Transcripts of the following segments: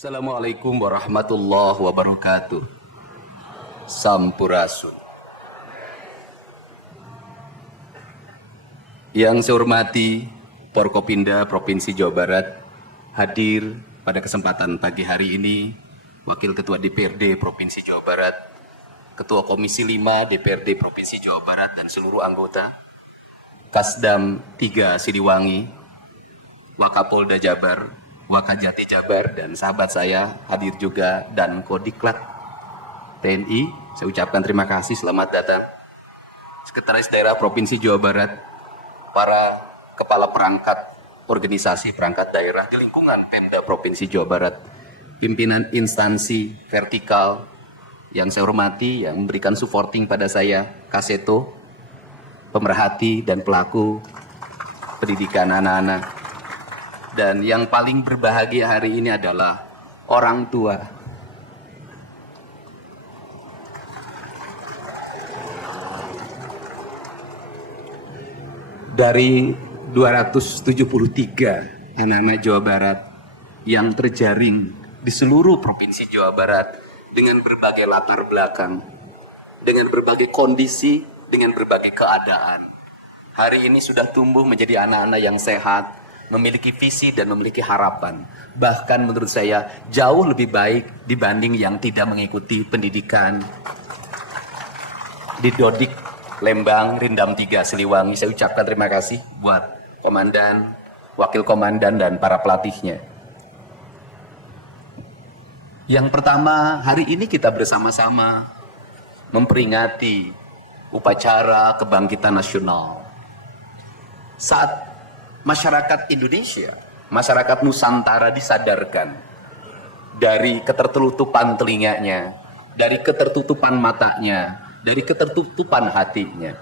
Assalamualaikum warahmatullahi wabarakatuh. Sampurasun. Yang saya hormati Forkopimda Provinsi Jawa Barat, hadir pada kesempatan pagi hari ini Wakil Ketua DPRD Provinsi Jawa Barat, Ketua Komisi 5 DPRD Provinsi Jawa Barat dan seluruh anggota, Kasdam 3 Siliwangi, Wakapolda Jabar, Wakajati Jabar, dan sahabat saya hadir juga, dan Kodiklat TNI. Saya ucapkan terima kasih, selamat datang. Sekretaris Daerah Provinsi Jawa Barat, para kepala perangkat organisasi perangkat daerah di lingkungan Pemda Provinsi Jawa Barat, pimpinan instansi vertikal yang saya hormati, yang memberikan supporting pada saya, Kaseto, pemerhati dan pelaku pendidikan anak-anak. Dan yang paling berbahagia hari ini adalah orang tua. Dari 273 anak-anak Jawa Barat yang terjaring di seluruh provinsi Jawa Barat dengan berbagai latar belakang, dengan berbagai kondisi, dengan berbagai keadaan, hari ini sudah tumbuh menjadi anak-anak yang sehat, memiliki visi dan memiliki harapan. Bahkan menurut saya jauh lebih baik dibanding yang tidak mengikuti pendidikan di Dodik, Lembang, Rindam 3 Siliwangi. Saya ucapkan terima kasih buat komandan, wakil komandan, dan para pelatihnya. Yang pertama, hari ini kita bersama-sama memperingati upacara kebangkitan nasional. Saat masyarakat Indonesia, masyarakat Nusantara disadarkan dari ketertutupan telinganya, dari ketertutupan matanya, dari ketertutupan hatinya,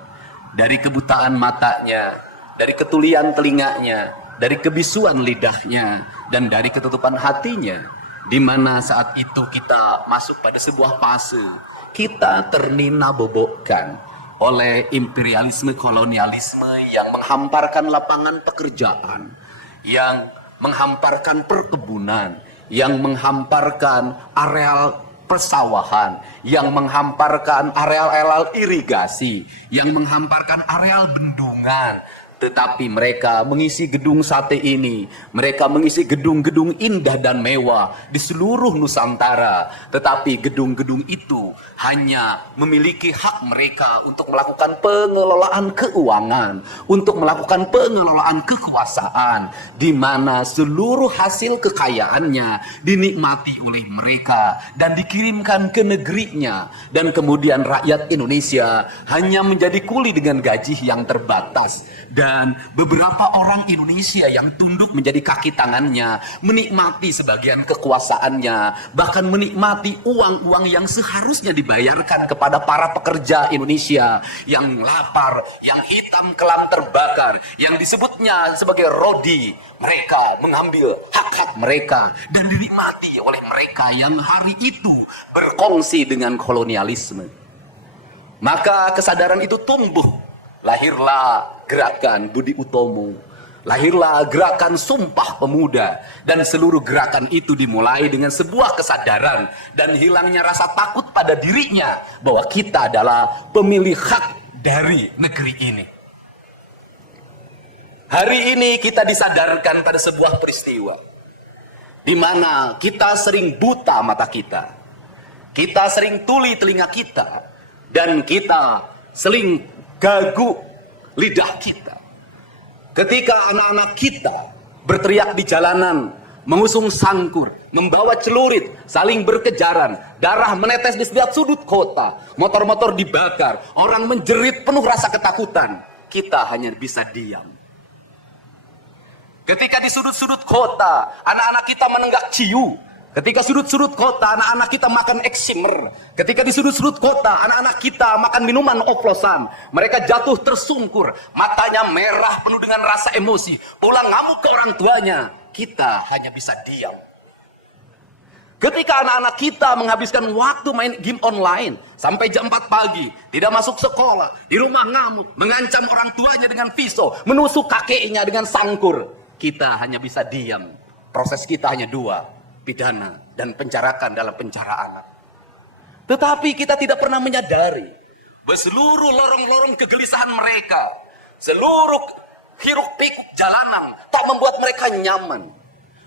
dari kebutaan matanya, dari ketulian telinganya, dari kebisuan lidahnya, dan dari ketutupan hatinya, di mana saat itu kita masuk pada sebuah fase kita ternina bobokkan oleh imperialisme kolonialisme yang menghamparkan lapangan pekerjaan, yang menghamparkan perkebunan, yang menghamparkan areal persawahan, yang menghamparkan areal-areal irigasi, yang menghamparkan areal bendungan. Tetapi mereka mengisi gedung sate ini, mereka mengisi gedung-gedung indah dan mewah di seluruh Nusantara. Tetapi gedung-gedung itu hanya memiliki hak mereka untuk melakukan pengelolaan keuangan, untuk melakukan pengelolaan kekuasaan, di mana seluruh hasil kekayaannya dinikmati oleh mereka dan dikirimkan ke negerinya. Dan kemudian rakyat Indonesia hanya menjadi kuli dengan gaji yang terbatas. Dan beberapa orang Indonesia yang tunduk menjadi kaki tangannya, menikmati sebagian kekuasaannya, bahkan menikmati uang-uang yang seharusnya dibayarkan kepada para pekerja Indonesia yang lapar, yang hitam kelam terbakar, yang disebutnya sebagai rodi. Mereka mengambil hak-hak mereka dan dinikmati oleh mereka yang hari itu berkongsi dengan kolonialisme. Maka kesadaran itu tumbuh. Lahirlah gerakan Budi Utomo, lahirlah gerakan Sumpah Pemuda, dan seluruh gerakan itu dimulai dengan sebuah kesadaran dan hilangnya rasa takut pada dirinya bahwa kita adalah pemilik hak dari negeri ini. Hari ini kita disadarkan pada sebuah peristiwa di mana kita sering buta mata kita sering tuli telinga kita, dan kita sering gagu lidah kita ketika anak-anak kita berteriak di jalanan, mengusung sangkur, membawa celurit, saling berkejaran, darah menetes di setiap sudut kota, motor-motor dibakar, orang menjerit penuh rasa ketakutan. Kita hanya bisa diam. Ketika di sudut-sudut kota anak-anak kita menenggak ciu, ketika sudut-sudut kota anak-anak kita makan eksimer, ketika di sudut-sudut kota anak-anak kita makan minuman oplosan, mereka jatuh tersungkur, matanya merah penuh dengan rasa emosi, pulang ngamuk ke orang tuanya, kita hanya bisa diam. Ketika anak-anak kita menghabiskan waktu main game online sampai jam 4 pagi, tidak masuk sekolah, di rumah ngamuk, mengancam orang tuanya dengan pisau, menusuk kakeknya dengan sangkur, kita hanya bisa diam. Proses kita hanya dua, pidana dan penjarakan dalam penjara anak. Tetapi kita tidak pernah menyadari bahwa seluruh lorong-lorong kegelisahan mereka, seluruh hiruk pikuk jalanan tak membuat mereka nyaman.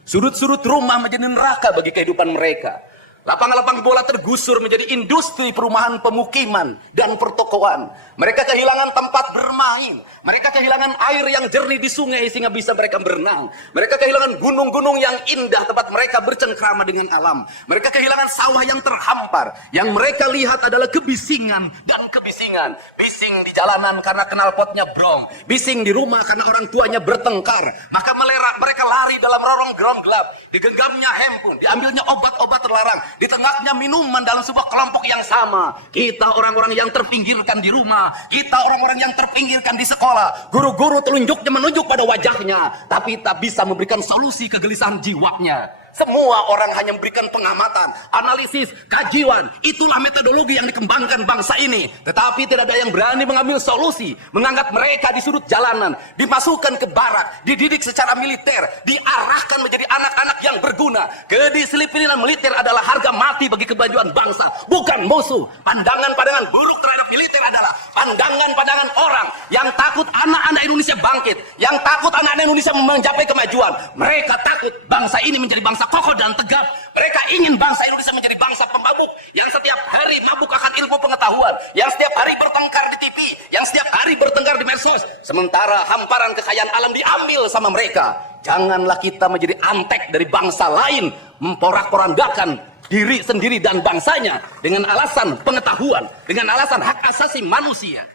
Sudut-sudut rumah menjadi neraka bagi kehidupan mereka. Lapangan-lapangan bola tergusur menjadi industri perumahan pemukiman dan pertokoan. Mereka kehilangan tempat bermain. Mereka kehilangan air yang jernih di sungai sehingga bisa mereka berenang. Mereka kehilangan gunung-gunung yang indah tempat mereka bercengkrama dengan alam. Mereka kehilangan sawah yang terhampar. Yang mereka lihat adalah kebisingan dan kebisingan. Bising di jalanan karena knalpotnya brong. Bising di rumah karena orang tuanya bertengkar. Maka mereka lari dalam lorong-lorong gelap. Digenggamnya handphone, diambilnya obat-obat terlarang, ditengahnya minuman dalam sebuah kelompok yang sama. Kita orang-orang yang terpinggirkan di rumah, kita orang-orang yang terpinggirkan di sekolah. Guru-guru telunjuknya menunjuk pada wajahnya, tapi tak bisa memberikan solusi kegelisahan jiwanya. Semua orang hanya memberikan pengamatan, analisis, kajian. Itulah metodologi yang dikembangkan bangsa ini. Tetapi tidak ada yang berani mengambil solusi, mengangkat mereka di sudut jalanan, dimasukkan ke barak, dididik secara militer, diarahkan menjadi anak-anak yang berguna. Kedisiplinan militer adalah harga mati bagi kemajuan bangsa, bukan musuh. Pandangan-pandangan buruk terhadap militer adalah pandangan-pandangan orang yang takut anak-anak Indonesia bangkit, yang takut anak-anak Indonesia mencapai kemajuan. Mereka takut bangsa ini menjadi bangsa kokoh dan tegap. Mereka ingin bangsa Indonesia menjadi bangsa pemabuk yang setiap hari mabuk akan ilmu pengetahuan, yang setiap hari bertengkar di TV, yang setiap hari bertengkar di medsos. Sementara hamparan kekayaan alam diambil sama mereka. Janganlah kita menjadi antek dari bangsa lain, memporak-porandakan diri sendiri dan bangsanya dengan alasan pengetahuan, dengan alasan hak asasi manusia.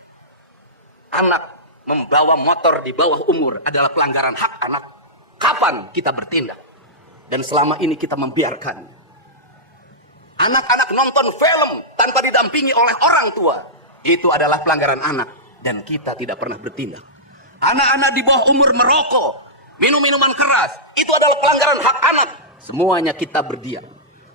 Anak membawa motor di bawah umur adalah pelanggaran hak anak. Kapan kita bertindak? Dan selama ini kita membiarkan anak-anak nonton film tanpa didampingi oleh orang tua. Itu adalah pelanggaran anak, dan kita tidak pernah bertindak. Anak-anak di bawah umur merokok, minum minuman keras, itu adalah pelanggaran hak anak. Semuanya kita berdiam.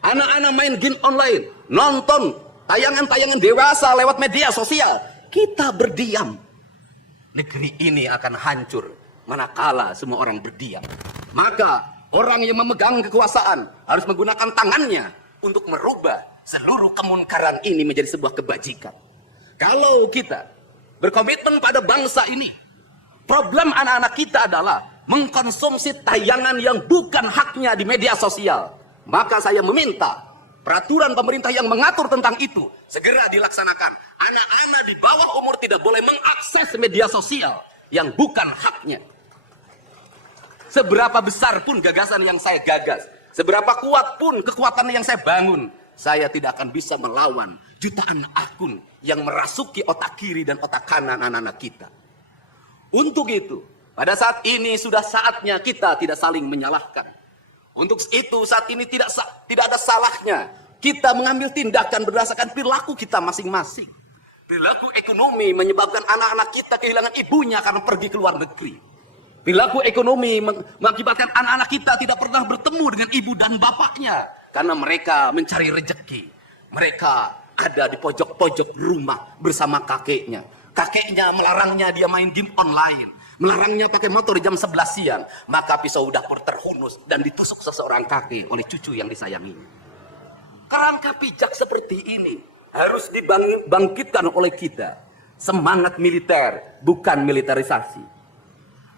Anak-anak main game online, nonton tayangan-tayangan dewasa lewat media sosial, kita berdiam. Negeri ini akan hancur manakala semua orang berdiam. Maka orang yang memegang kekuasaan harus menggunakan tangannya untuk merubah seluruh kemunkaran ini menjadi sebuah kebajikan. Kalau kita berkomitmen pada bangsa ini, problem anak-anak kita adalah mengkonsumsi tayangan yang bukan haknya di media sosial. Maka saya meminta peraturan pemerintah yang mengatur tentang itu segera dilaksanakan. Anak-anak di bawah umur tidak boleh mengakses media sosial yang bukan haknya. Seberapa besar pun gagasan yang saya gagas, seberapa kuat pun kekuatan yang saya bangun, saya tidak akan bisa melawan jutaan akun yang merasuki otak kiri dan otak kanan anak-anak kita. Untuk itu, pada saat ini sudah saatnya kita tidak saling menyalahkan. Untuk itu saat ini tidak ada salahnya kita mengambil tindakan berdasarkan perilaku kita masing-masing. Perilaku ekonomi menyebabkan anak-anak kita kehilangan ibunya karena pergi ke luar negeri. Perilaku ekonomi mengakibatkan anak-anak kita tidak pernah bertemu dengan ibu dan bapaknya karena mereka mencari rezeki. Mereka ada di pojok-pojok rumah bersama kakeknya. Kakeknya melarangnya dia main game online, melarangnya pakai motor di jam 11 siang. Maka pisau dapur terhunus dan ditusuk seseorang kakek oleh cucu yang disayanginya. Kerangka pijak seperti ini harus dibangkitkan oleh kita. Semangat militer, bukan militerisasi.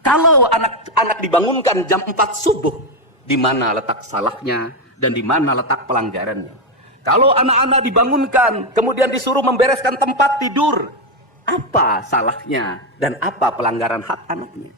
Kalau anak-anak dibangunkan jam 4 subuh, di mana letak salahnya dan di mana letak pelanggarannya? Kalau anak-anak dibangunkan, kemudian disuruh membereskan tempat tidur, apa salahnya dan apa pelanggaran hak anaknya?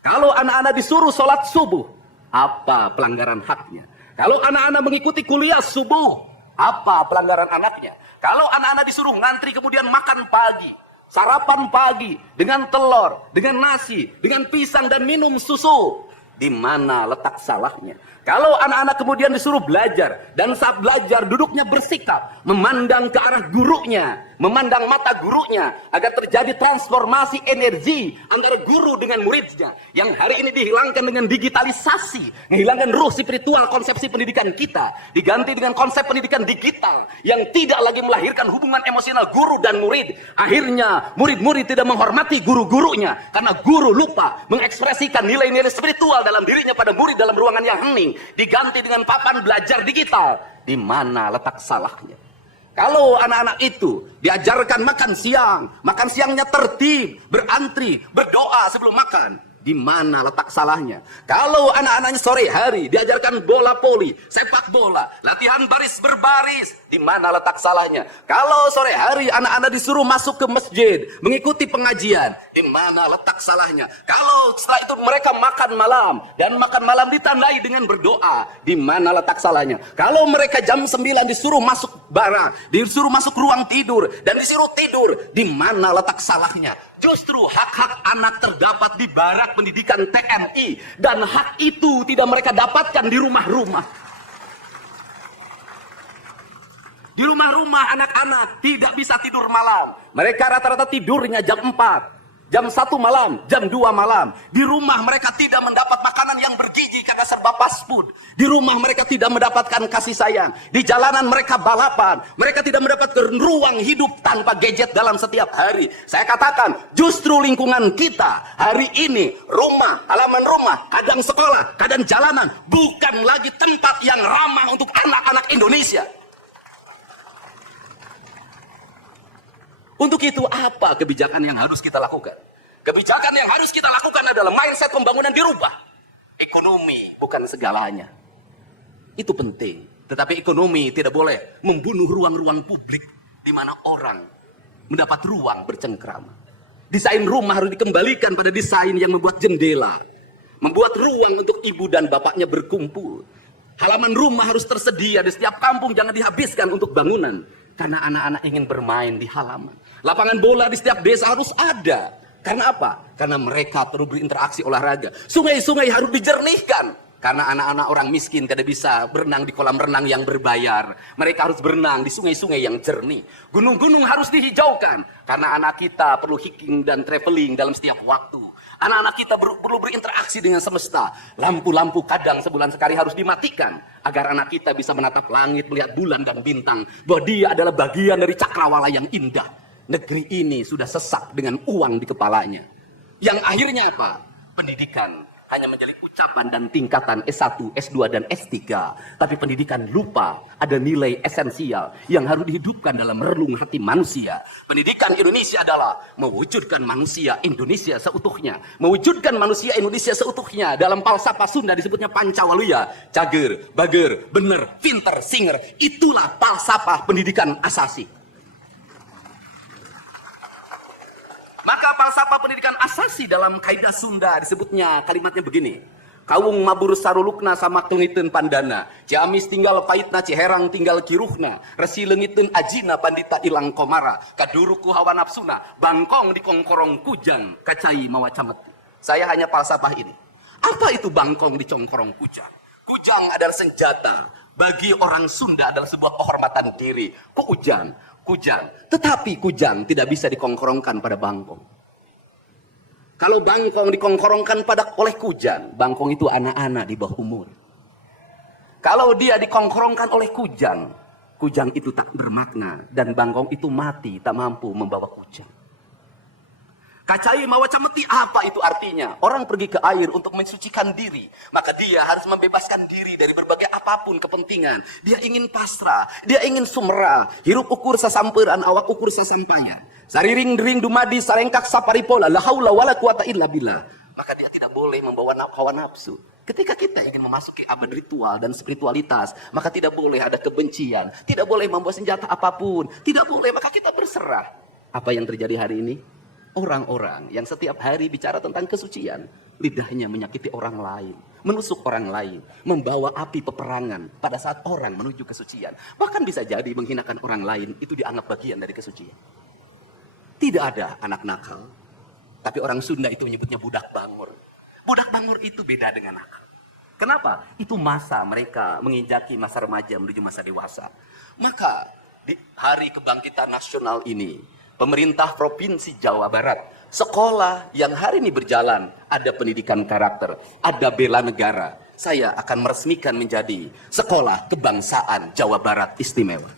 Kalau anak-anak disuruh sholat subuh, apa pelanggaran haknya? Kalau anak-anak mengikuti kuliah subuh, apa pelanggaran anaknya? Kalau anak-anak disuruh ngantri kemudian makan pagi, sarapan pagi dengan telur, dengan nasi, dengan pisang dan minum susu, di mana letak salahnya? Kalau anak-anak kemudian disuruh belajar dan saat belajar duduknya bersikap, memandang ke arah gurunya, memandang mata gurunya, agar terjadi transformasi energi antara guru dengan muridnya, yang hari ini dihilangkan dengan digitalisasi, menghilangkan ruh spiritual konsepsi pendidikan kita, diganti dengan konsep pendidikan digital yang tidak lagi melahirkan hubungan emosional guru dan murid. Akhirnya murid-murid tidak menghormati guru-gurunya karena guru lupa mengekspresikan nilai-nilai spiritual dalam dirinya pada murid dalam ruangan yang hening, diganti dengan papan belajar digital. Di mana letak salahnya? Kalau anak-anak itu diajarkan makan siangnya tertib, berantri, berdoa sebelum makan, di mana letak salahnya? Kalau anak-anaknya sore hari diajarkan bola voli, sepak bola, latihan baris berbaris, di mana letak salahnya? Kalau sore hari anak-anak disuruh masuk ke masjid, mengikuti pengajian, di mana letak salahnya? Kalau setelah itu mereka makan malam, dan makan malam ditandai dengan berdoa, di mana letak salahnya? Kalau mereka jam 9 disuruh masuk barak, disuruh masuk ruang tidur, dan disuruh tidur, di mana letak salahnya? Justru hak-hak anak terdapat di barak pendidikan TNI, dan hak itu tidak mereka dapatkan di rumah-rumah. Di rumah-rumah anak-anak tidak bisa tidur malam. Mereka rata-rata tidurnya jam 4. Jam 1 malam, jam 2 malam. Di rumah mereka tidak mendapat makanan yang bergizi karena serba fast food. Di rumah mereka tidak mendapatkan kasih sayang. Di jalanan mereka balapan. Mereka tidak mendapatkan ruang hidup tanpa gadget dalam setiap hari. Saya katakan, justru lingkungan kita hari ini, rumah, halaman rumah, kadang sekolah, kadang jalanan, bukan lagi tempat yang ramah untuk anak-anak Indonesia. Untuk itu apa kebijakan yang harus kita lakukan? Kebijakan yang harus kita lakukan adalah mindset pembangunan dirubah. Ekonomi bukan segalanya. Itu penting. Tetapi ekonomi tidak boleh membunuh ruang-ruang publik di mana orang mendapat ruang bercengkrama. Desain rumah harus dikembalikan pada desain yang membuat jendela, membuat ruang untuk ibu dan bapaknya berkumpul. Halaman rumah harus tersedia di setiap kampung, jangan dihabiskan untuk bangunan. Karena anak-anak ingin bermain di halaman. Lapangan bola di setiap desa harus ada. Karena apa? Karena mereka perlu berinteraksi olahraga. Sungai-sungai harus dijernihkan. Karena anak-anak orang miskin tidak bisa berenang di kolam renang yang berbayar. Mereka harus berenang di sungai-sungai yang jernih. Gunung-gunung harus dihijaukan. Karena anak kita perlu hiking dan traveling dalam setiap waktu. Anak-anak kita perlu berinteraksi dengan semesta. Lampu-lampu kadang sebulan sekali harus dimatikan. Agar anak kita bisa menatap langit, melihat bulan dan bintang. Bahwa dia adalah bagian dari cakrawala yang indah. Negeri ini sudah sesak dengan uang di kepalanya. Yang akhirnya apa? Pendidikan hanya menjadi ucapan dan tingkatan S1, S2, dan S3. Tapi pendidikan lupa ada nilai esensial yang harus dihidupkan dalam relung hati manusia. Pendidikan Indonesia adalah mewujudkan manusia Indonesia seutuhnya. Mewujudkan manusia Indonesia seutuhnya. Dalam falsafah Sunda disebutnya Pancawaluya. Cager, bager, bener, pinter, singer. Itulah falsafah pendidikan asasi. Maka falsafah pendidikan asasi dalam kaidah Sunda disebutnya kalimatnya begini. Kawung mabur sarulukna sama tungitun pandana. Ciamis tinggal paitna, Ciherang tinggal kiruhna. Resi lengitun ajina pandita ilang komara. Kaduruku hawa nafsuna. Bangkong di kongkorong kujang. Kacai mawacamet. Saya hanya falsafah ini. Apa itu bangkong di kongkorong kujang? Kujang adalah senjata. Bagi orang Sunda adalah sebuah kehormatan diri. Kujang. Tetapi kujang tidak bisa dikongkorongkan pada bangkong. Kalau bangkong dikongkorongkan oleh kujang, bangkong itu anak-anak di bawah umur. Kalau dia dikongkorongkan oleh kujang, kujang itu tak bermakna dan bangkong itu mati, tak mampu membawa kujang. Kacai mawacameti, apa itu artinya? Orang pergi ke air untuk mensucikan diri, maka dia harus membebaskan diri dari berbagai apapun kepentingan. Dia ingin pasrah, dia ingin sumera, hirup ukur sasamperan, awak ukur sasampanya. Sariring dering dumadi sarengkak saparipola, la haula wala quwata illa billah. Maka dia tidak boleh membawa hawa nafsu. Ketika kita ingin memasuki abad ritual dan spiritualitas, maka tidak boleh ada kebencian, tidak boleh membawa senjata apapun, tidak boleh, maka kita berserah. Apa yang terjadi hari ini? Orang-orang yang setiap hari bicara tentang kesucian, lidahnya menyakiti orang lain, menusuk orang lain, membawa api peperangan pada saat orang menuju kesucian. Bahkan bisa jadi menghinakan orang lain itu dianggap bagian dari kesucian. Tidak ada anak nakal, tapi orang Sunda itu menyebutnya budak bangor. Budak bangor itu beda dengan nakal. Kenapa? Itu masa mereka menginjaki masa remaja menuju masa dewasa. Maka di Hari Kebangkitan Nasional ini, pemerintah Provinsi Jawa Barat, sekolah yang hari ini berjalan, ada pendidikan karakter, ada bela negara, saya akan meresmikan menjadi Sekolah Kebangsaan Jawa Barat Istimewa.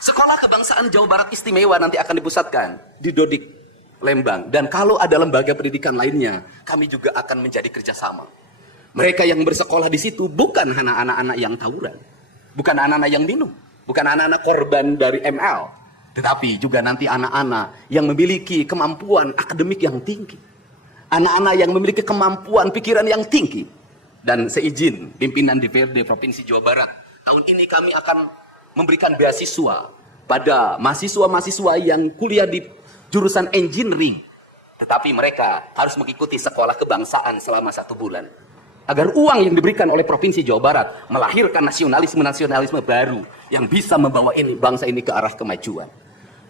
Sekolah Kebangsaan Jawa Barat Istimewa nanti akan dipusatkan di Dodik, Lembang. Dan kalau ada lembaga pendidikan lainnya, kami juga akan menjadi kerjasama. Mereka yang bersekolah di situ bukan anak-anak yang tawuran, bukan anak-anak yang minum, bukan anak-anak korban dari ML, tetapi juga nanti anak-anak yang memiliki kemampuan akademik yang tinggi, anak-anak yang memiliki kemampuan pikiran yang tinggi. Dan seizin pimpinan DPRD Provinsi Jawa Barat, tahun ini kami akan memberikan beasiswa pada mahasiswa-mahasiswa yang kuliah di jurusan engineering, tetapi mereka harus mengikuti sekolah kebangsaan selama 1 bulan. Agar uang yang diberikan oleh Provinsi Jawa Barat melahirkan nasionalisme-nasionalisme baru yang bisa membawa bangsa ini ke arah kemajuan.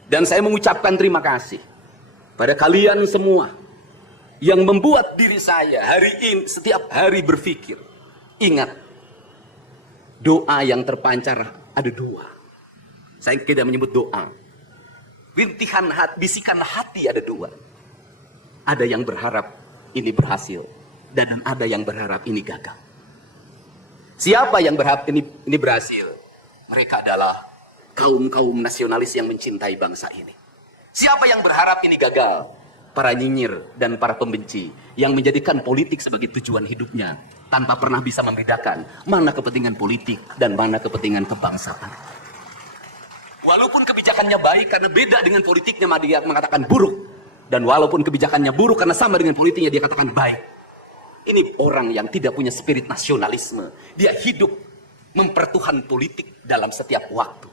Dan saya mengucapkan terima kasih pada kalian semua yang membuat diri saya hari ini setiap hari berpikir. Ingat, doa yang terpancar ada 2. Saya tidak menyebut doa. Rintihan hati, bisikan hati ada 2. Ada yang berharap ini berhasil, dan ada yang berharap ini gagal. Siapa yang berharap ini berhasil? Mereka adalah kaum-kaum nasionalis yang mencintai bangsa ini. Siapa yang berharap ini gagal? Para nyinyir dan para pembenci yang menjadikan politik sebagai tujuan hidupnya tanpa pernah bisa membedakan mana kepentingan politik dan mana kepentingan kebangsaan. Walaupun kebijakannya baik karena beda dengan politiknya, dia mengatakan buruk. Dan walaupun kebijakannya buruk karena sama dengan politiknya, dia katakan baik. Ini orang yang tidak punya spirit nasionalisme. Dia hidup mempertuhan politik dalam setiap waktu.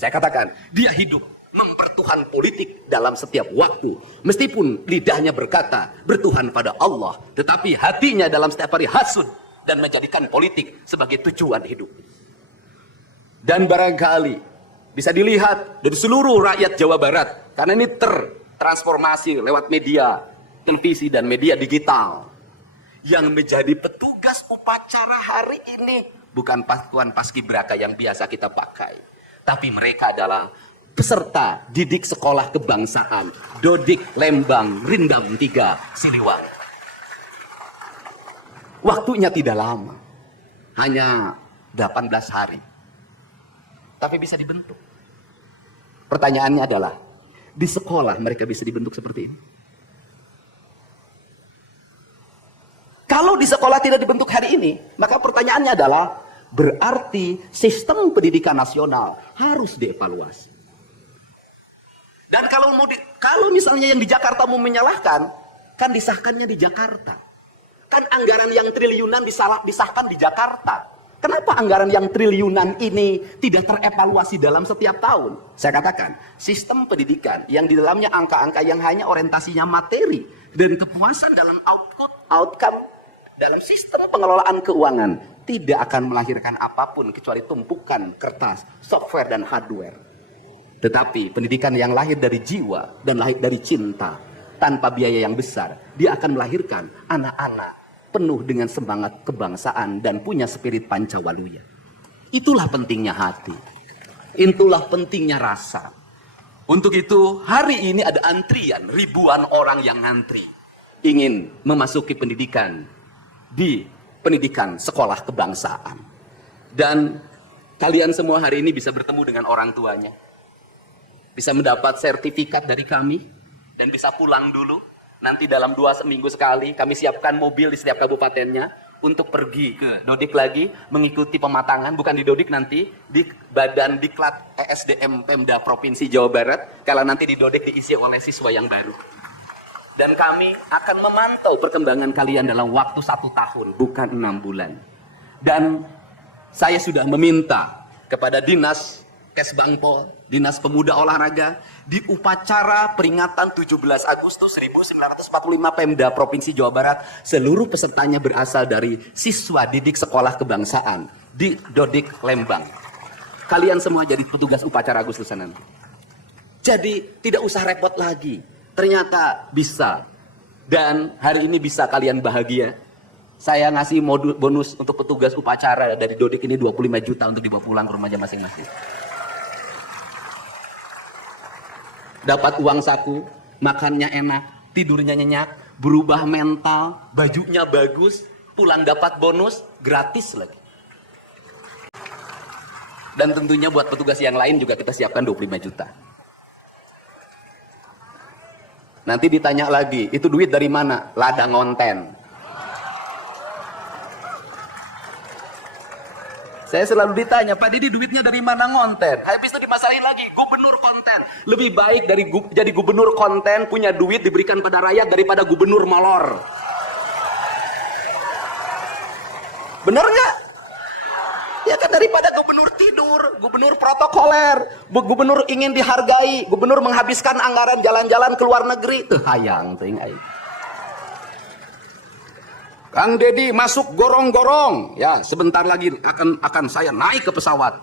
Saya katakan, dia hidup mempertuhan politik dalam setiap waktu. Meskipun lidahnya berkata bertuhan pada Allah, tetapi hatinya dalam setiap hari hasud dan menjadikan politik sebagai tujuan hidup. Dan barangkali bisa dilihat dari seluruh rakyat Jawa Barat, karena ini tertransformasi lewat media, televisi dan media digital. Yang menjadi petugas upacara hari ini bukan pasukan paskibraka yang biasa kita pakai, tapi mereka adalah peserta didik sekolah kebangsaan Dodik Lembang Rindam 3 Siliwangi. Waktunya tidak lama, hanya 18 hari, tapi bisa dibentuk. Pertanyaannya adalah, di sekolah mereka bisa dibentuk seperti ini? Kalau di sekolah tidak dibentuk hari ini, maka pertanyaannya adalah, berarti sistem pendidikan nasional harus dievaluasi. Dan kalau misalnya yang di Jakarta mau menyalahkan, kan disahkannya di Jakarta. Kan anggaran yang triliunan disahkan di Jakarta. Kenapa anggaran yang triliunan ini tidak terevaluasi dalam setiap tahun? Saya katakan, sistem pendidikan yang di dalamnya angka-angka yang hanya orientasinya materi dan kepuasan dalam outcome dalam sistem pengelolaan keuangan tidak akan melahirkan apapun kecuali tumpukan kertas, software, dan hardware. Tetapi pendidikan yang lahir dari jiwa dan lahir dari cinta tanpa biaya yang besar, dia akan melahirkan anak-anak penuh dengan semangat kebangsaan dan punya spirit Pancawaluya. Itulah pentingnya hati. Itulah pentingnya rasa. Untuk itu, hari ini ada antrian, ribuan orang yang ngantri ingin memasuki pendidikan di pendidikan sekolah kebangsaan. Dan kalian semua hari ini bisa bertemu dengan orang tuanya. Bisa mendapat sertifikat dari kami dan bisa pulang dulu. Nanti dalam 2 minggu sekali kami siapkan mobil di setiap kabupatennya untuk pergi ke Dodik lagi, mengikuti pematangan, bukan di Dodik nanti, di Badan Diklat ESDM Pemda Provinsi Jawa Barat, kalau nanti di Dodik diisi oleh siswa yang baru. Dan kami akan memantau perkembangan kalian dalam waktu 1 tahun, bukan 6 bulan. Dan saya sudah meminta kepada Dinas Kesbangpol, Dinas Pemuda Olahraga, di upacara peringatan 17 Agustus 1945 Pemda Provinsi Jawa Barat, seluruh pesertanya berasal dari siswa didik sekolah kebangsaan di Dodik Lembang. Kalian semua jadi petugas upacara Agustusan nanti. Jadi tidak usah repot lagi. Ternyata bisa. Dan hari ini bisa kalian bahagia. Saya ngasih bonus untuk petugas upacara dari Dodik ini 25 juta untuk dibawa pulang ke rumahnya masing-masing. Dapat uang saku, makannya enak, tidurnya nyenyak, berubah mental, bajunya bagus, pulang dapat bonus, gratis lagi. Dan tentunya buat petugas yang lain juga kita siapkan 25 juta. Nanti ditanya lagi, itu duit dari mana? Ladang konten. Saya selalu ditanya, Pak Didi duitnya dari mana ngonten? Habis itu dimasalahin lagi, gubernur konten. Lebih baik dari jadi gubernur konten, punya duit diberikan pada rakyat daripada gubernur molor. Bener nggak? Ya kan, daripada gubernur tidur, gubernur protokoler, gubernur ingin dihargai, gubernur menghabiskan anggaran jalan-jalan ke luar negeri. Tuh hayang, tuh aing. Kang Deddy masuk gorong-gorong, ya sebentar lagi akan saya naik ke pesawat.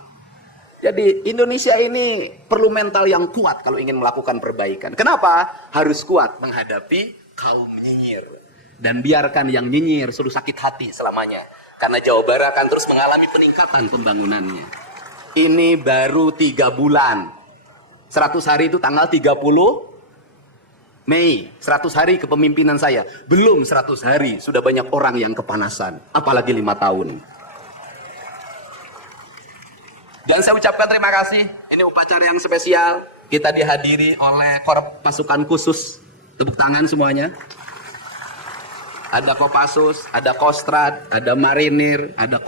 Jadi Indonesia ini perlu mental yang kuat kalau ingin melakukan perbaikan. Kenapa? Harus kuat menghadapi kaum nyinyir. Dan biarkan yang nyinyir suruh sakit hati selamanya. Karena Jawa Barat akan terus mengalami peningkatan pembangunannya. Ini baru 3 bulan. 100 hari itu tanggal 30 Mei, 100 hari kepemimpinan saya. Belum 100 hari, sudah banyak orang yang kepanasan. Apalagi 5 tahun. Dan saya ucapkan terima kasih. Ini upacara yang spesial. Kita dihadiri oleh Korps Pasukan Khusus. Tepuk tangan semuanya. Ada Kopassus, ada Kostrad, ada Marinir, ada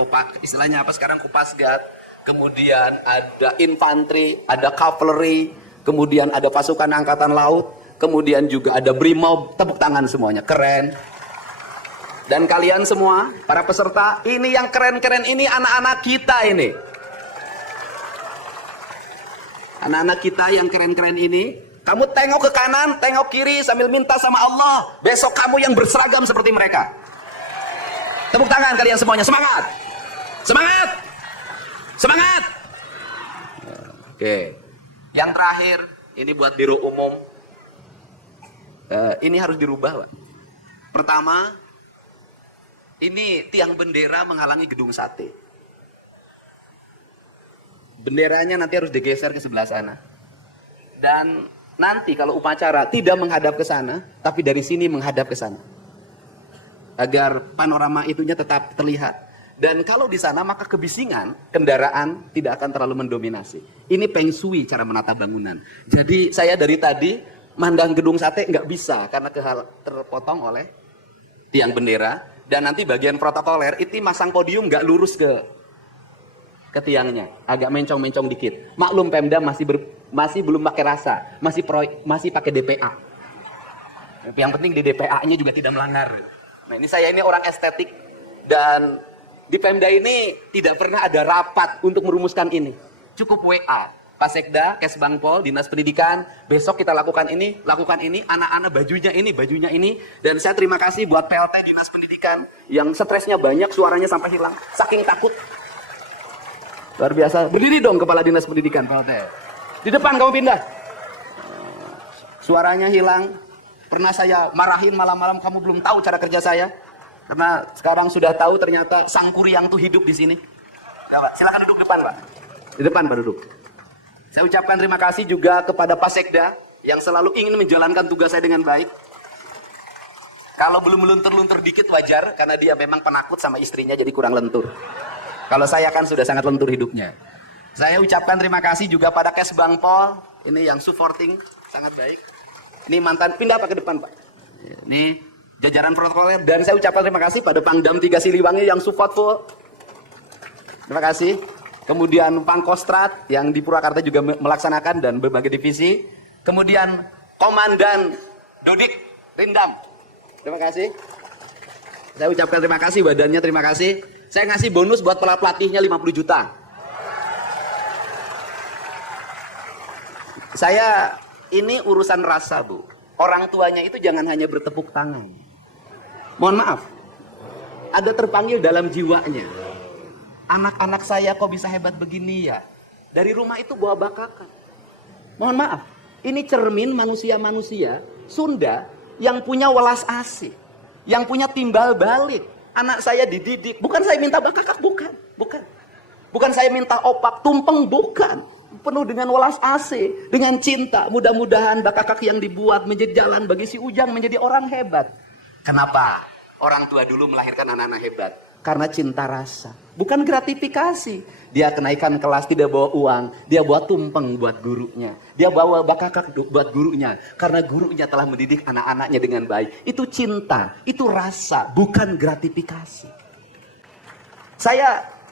istilahnya apa sekarang, Kopasgat. Kemudian ada infanteri, ada cavalry. Kemudian ada pasukan angkatan laut. Kemudian juga ada Brimob, tepuk tangan semuanya, keren. Dan kalian semua, para peserta, ini yang keren-keren ini anak-anak kita ini. Anak-anak kita yang keren-keren ini, kamu tengok ke kanan, tengok kiri sambil minta sama Allah, besok kamu yang berseragam seperti mereka. Tepuk tangan kalian semuanya, semangat! Semangat! Semangat! Oke. Yang terakhir, ini buat Biro Umum. Ini harus dirubah, Pak. Pertama, ini tiang bendera menghalangi gedung sate. Benderanya nanti harus digeser ke sebelah sana. Dan nanti kalau upacara tidak menghadap ke sana, tapi dari sini menghadap ke sana. Agar panorama itunya tetap terlihat. Dan kalau di sana maka kebisingan kendaraan tidak akan terlalu mendominasi. Ini Feng Shui cara menata bangunan. Jadi saya dari tadi mandang gedung sate nggak bisa karena terpotong oleh tiang bendera. Dan nanti bagian protokoler itu masang podium nggak lurus ke tiangnya, agak mencong-mencong dikit. Maklum Pemda masih belum pakai rasa, masih pakai DPA. Yang penting di DPA-nya juga tidak melanggar. Nah ini orang estetik, dan di Pemda ini tidak pernah ada rapat untuk merumuskan ini. Cukup WA. Pak Sekda, Kesbangpol, Dinas Pendidikan, besok kita lakukan ini, anak-anak bajunya ini, dan saya terima kasih buat PLT Dinas Pendidikan yang stresnya banyak, suaranya sampai hilang, saking takut. Luar biasa, berdiri dong Kepala Dinas Pendidikan PLT. Di depan kamu pindah. Suaranya hilang, pernah saya marahin malam-malam, kamu belum tahu cara kerja saya, karena sekarang sudah tahu ternyata Sang Kuryang tuh hidup di sini. Ya, Pak, silakan duduk depan, Pak. Di depan Pak duduk. Saya ucapkan terima kasih juga kepada Pak Sekda yang selalu ingin menjalankan tugas saya dengan baik. Kalau belum meluntur-luntur dikit wajar, karena dia memang penakut sama istrinya jadi kurang lentur. Kalau saya kan sudah sangat lentur hidupnya. Saya ucapkan terima kasih juga pada Kesbangpol, ini yang supporting sangat baik. Ini mantan, pindah Pak ke depan Pak. Ini jajaran protokoler, dan saya ucapkan terima kasih pada Pangdam 3 Siliwangi yang support full. Terima kasih. Kemudian Pangkostrat yang di Purwakarta juga melaksanakan dan berbagai divisi. Kemudian Komandan Dodik Rindam. Terima kasih. Saya ucapkan terima kasih, badannya terima kasih. Saya ngasih bonus buat pelatihnya 50 juta. Saya ini urusan rasa, Bu. Orang tuanya itu jangan hanya bertepuk tangan. Mohon maaf. Ada terpanggil dalam jiwanya. Anak-anak saya kok bisa hebat begini ya? Dari rumah itu bawa bakakan. Mohon maaf, ini cermin manusia-manusia Sunda yang punya welas asih, yang punya timbal balik, Anak saya dididik, bukan saya minta bakakak, bukan. Bukan saya minta opak, tumpeng, bukan. Penuh dengan welas asih, dengan cinta. Mudah-mudahan bakakak yang dibuat menjadi jalan bagi si Ujang menjadi orang hebat. Kenapa? Orang tua dulu melahirkan anak-anak hebat. Karena cinta rasa, bukan gratifikasi. Dia kenaikan kelas tidak bawa uang, dia bawa tumpeng buat gurunya. Dia bawa bakakak buat gurunya, karena gurunya telah mendidik anak-anaknya dengan baik. Itu cinta, itu rasa, bukan gratifikasi.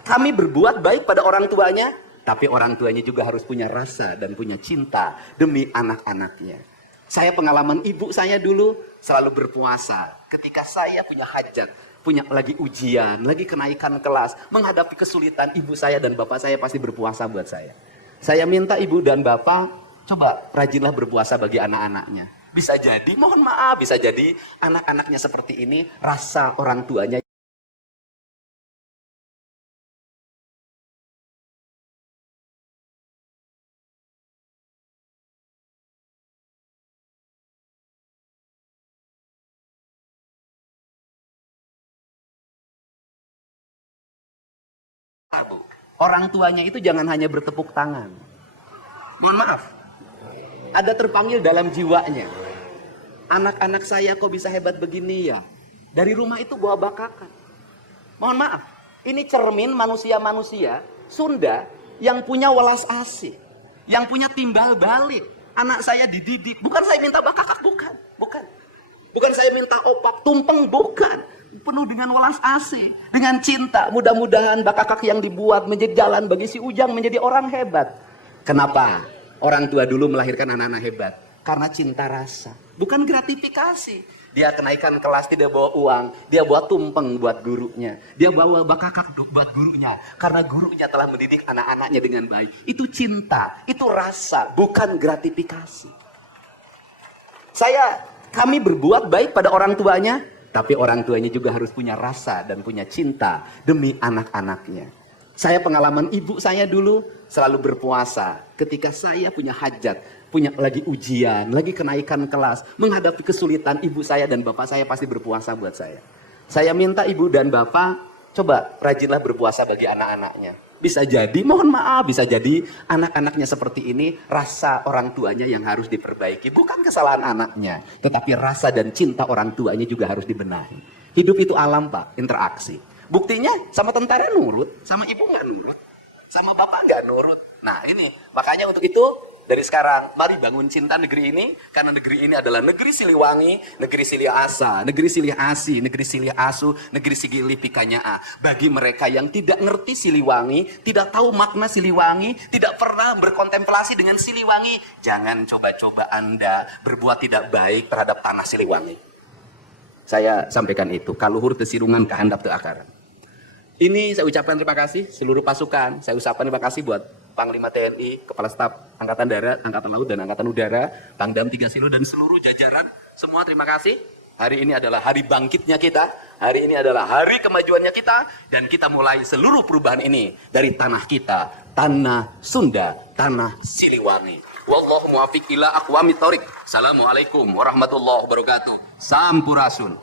Kami berbuat baik pada orang tuanya, tapi orang tuanya juga harus punya rasa dan punya cinta demi anak-anaknya. Saya pengalaman ibu saya dulu selalu berpuasa ketika saya punya hajat, punya lagi ujian, lagi kenaikan kelas, menghadapi kesulitan, ibu saya dan bapak saya pasti berpuasa buat saya. Saya minta ibu dan bapak, coba rajinlah berpuasa bagi anak-anaknya. Bisa jadi, mohon maaf, bisa jadi anak-anaknya seperti ini, rasa orang tuanya Bu. Orang tuanya itu jangan hanya bertepuk tangan. Mohon maaf, ada terpanggil dalam jiwanya. Anak-anak saya kok bisa hebat begini ya? Dari rumah itu bawa bakakan. Mohon maaf, ini cermin manusia-manusia Sunda yang punya welas asih, yang punya timbal balik. Anak saya dididik, bukan saya minta bakakak, bukan. Bukan saya minta opak, tumpeng, bukan. Penuh dengan welas asih, dengan cinta. Mudah-mudahan bakakak yang dibuat menjadi jalan bagi si Ujang menjadi orang hebat. Kenapa? Orang tua dulu melahirkan anak-anak hebat. Karena cinta rasa, bukan gratifikasi. Dia kenaikan kelas tidak bawa uang, dia bawa tumpeng buat gurunya. Dia bawa bakakak buat gurunya. Karena gurunya telah mendidik anak-anaknya dengan baik. Itu cinta, itu rasa, bukan gratifikasi. Kami berbuat baik pada orang tuanya, tapi orang tuanya juga harus punya rasa dan punya cinta demi anak-anaknya. Saya pengalaman ibu saya dulu selalu berpuasa ketika saya punya hajat, punya lagi ujian, lagi kenaikan kelas, menghadapi kesulitan, ibu saya dan bapak saya pasti berpuasa buat saya. Saya minta ibu dan bapak, coba rajinlah berpuasa bagi anak-anaknya. Bisa jadi, mohon maaf, bisa jadi anak-anaknya seperti ini, rasa orang tuanya yang harus diperbaiki. Bukan kesalahan anaknya, tetapi rasa dan cinta orang tuanya juga harus dibenahi. Hidup itu alam, Pak, interaksi. Buktinya sama tentara nurut, sama ibu nggak nurut, sama bapak nggak nurut. Nah ini, makanya untuk itu, dari sekarang, mari bangun cinta negeri ini, karena negeri ini adalah negeri Siliwangi, negeri Silih Asa, negeri Silih Asi, negeri Silih Asu, negeri Sigili Pikanyaa. Bagi mereka yang tidak ngerti Siliwangi, tidak tahu makna Siliwangi, tidak pernah berkontemplasi dengan Siliwangi, jangan coba-coba Anda berbuat tidak baik terhadap tanah Siliwangi. Saya sampaikan itu, kaluhur tesirungan kehandap teakaran. Ini saya ucapkan terima kasih seluruh pasukan, saya ucapkan terima kasih buat Panglima TNI, Kepala Staf Angkatan Darat, Angkatan Laut, dan Angkatan Udara, Pangdam 3 Silo, dan seluruh jajaran. Semua terima kasih. Hari ini adalah hari bangkitnya kita. Hari ini adalah hari kemajuannya kita. Dan kita mulai seluruh perubahan ini dari tanah kita. Tanah Sunda, tanah Siliwangi. Wallahu muwaffiq ila aqwamit thoriq. Assalamualaikum warahmatullahi wabarakatuh. Sampurasun.